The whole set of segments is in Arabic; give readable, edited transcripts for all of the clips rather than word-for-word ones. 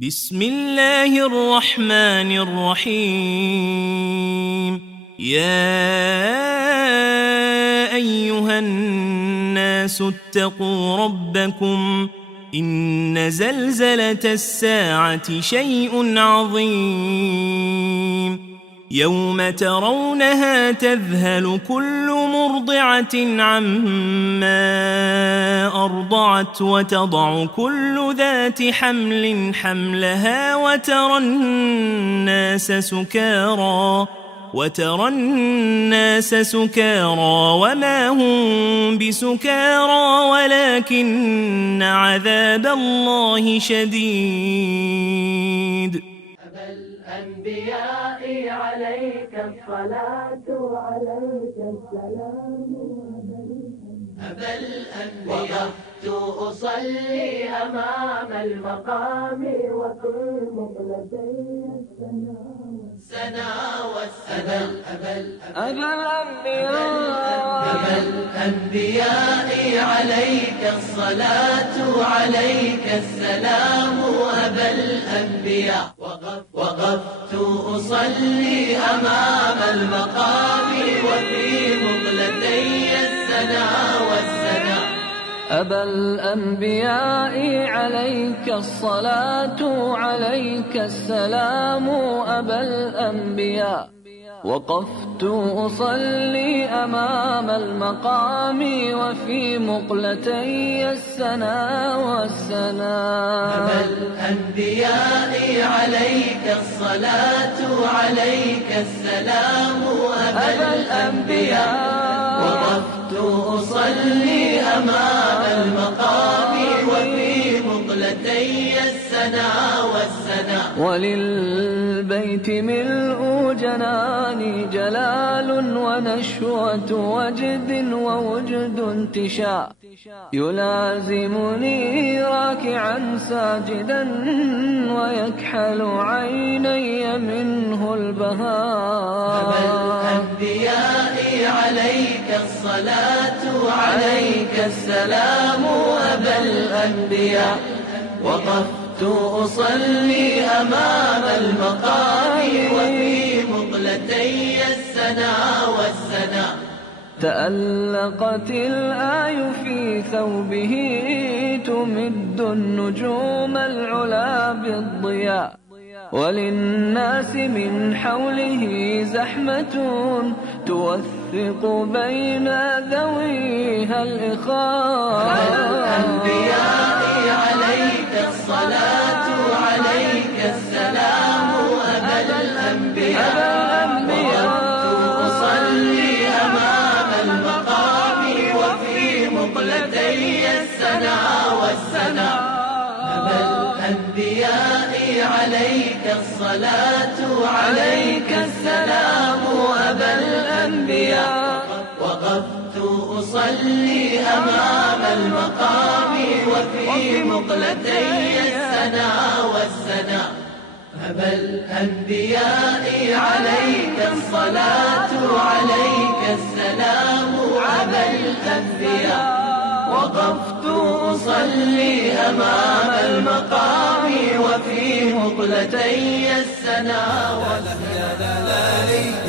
بسم الله الرحمن الرحيم. يا أيها الناس اتقوا ربكم إن زلزلة الساعة شيء عظيم يوم ترونها تذهل كل مرضعة عما أرضعت وتضع كل ذات حمل حملها وترى الناس سكارى وما هم بسكارى ولكن عذاب الله شديد. الأنبياء عليك الصلاة وعليك السلام. أبا الأنبياء وقفت أصلي أمام المقام وفي مقلتي السنا والسلام. أبا الأنبياء عليك الصلاة وعليك السلام. أبا الأنبياء وقفت أصلي أمام المقام وفي مقلتي السنا والسنا. أبا الأنبياء عليك الصلاة عليك السلام. أبا الأنبياء وقفت أصلي أمام المقام وفي مقلتي السنا والسنا. أبا الأنبياء عليك الصلاة عليك السلام. أبا الأنبياء وقفت أصلي أمام المقام وفي مقلتي السنا والسنا. وللبيت ملء جناني جلال ونشوة وجد ووجد انتشاء يلازمني راكعا ساجدا ويكحل عيني منه البهاء. أبا الأنبياء عليك الصلاة وعليك السلام. أبا الأنبياء وقفت أصلي أمام المقام وفي مقلتي السنا والسنا. تألقت الآي في ثوبه تمد النجوم العلا بالضياء وللناس من حوله زحمة توثق بين ذويها الإخاء. الأنبياء عليك الصلاة وعليك السلام. أبا الأنبياء وقفت أصلي أمام المقام وفي مقلتي السنا والسنا. أبا الأنبياء عليك الصلاة وعليك السلام. أبا الأنبياء وقفت أصلي أمام المقام وفي مقلتي السنا والسنا. أبا الأنبياء عليك الصلاة وعليك السلام. أبا الأنبياء وقفت أصلي أمام المقام وفي مقلتي السنا والسنا.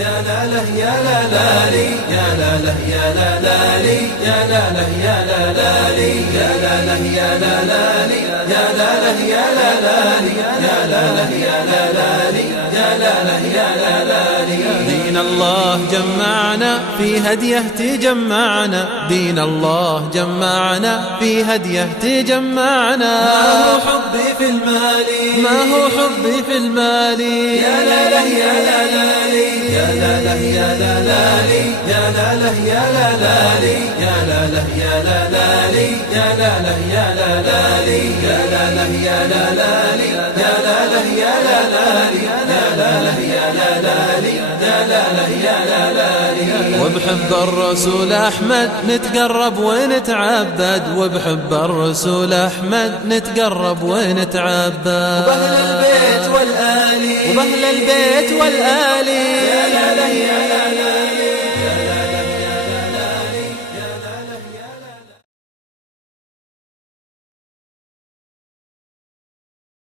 يا لا له يا لا لالي يا لا له يا لا لالي يا لا له يا لا لالي يا لا له يا لا لالي يا لا له يا لا لالي يا لا له يا لا لالي يا لا له يا لا لالي. دين الله جمعنا في هديه تجمعنا. دين الله جمعنا في هديه تجمعنا. ما هو حبي في المال ما هو حبي في المال يا لا له يا لا لالي يا لا له يا لا لالي يا لا له يا لا لالي يا لا له يا لا لالي يا لا له يا لا لالي يا لا له يا لا لالي يا لا له يا لا لالي يا لا له يا لا لالي يا لا له يا لا لالي. وبحب الرسول أحمد نتقرب ونتعبد. وبحب الرسول أحمد نتقرب ونتعبد. وبأهل البيت والآلي وبأهل البيت والآلي يا لا له